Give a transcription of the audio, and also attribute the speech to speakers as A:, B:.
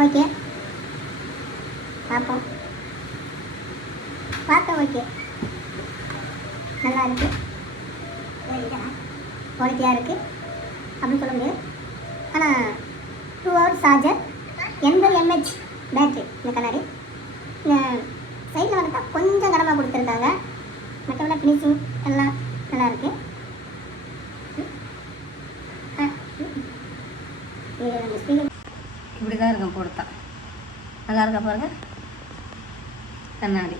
A: Oke. Okay. பார்ப்போம் பார்த்தோம் okay நல்லா இருக்கு. குவாலிட்டியாக இருக்குது அப்படின்னு சொல்ல முடியாது. ஆனால் டூ ஹவர்ஸ் சார்ஜர் எண்பது எம்ஹெச் பேட்ரி இந்த கண்ணாடி. இந்த சைடில் வந்துட்டால் கொஞ்சம் கனமாக கொடுத்துருக்காங்க மற்றபடி ஃபினிஷிங் எல்லாம் நல்லா இருக்குது ம்.
B: இப்படி தான் இருக்கும் கொடுத்தா. நல்லா இருக்கா பாருங்கள் കണ്ണാടി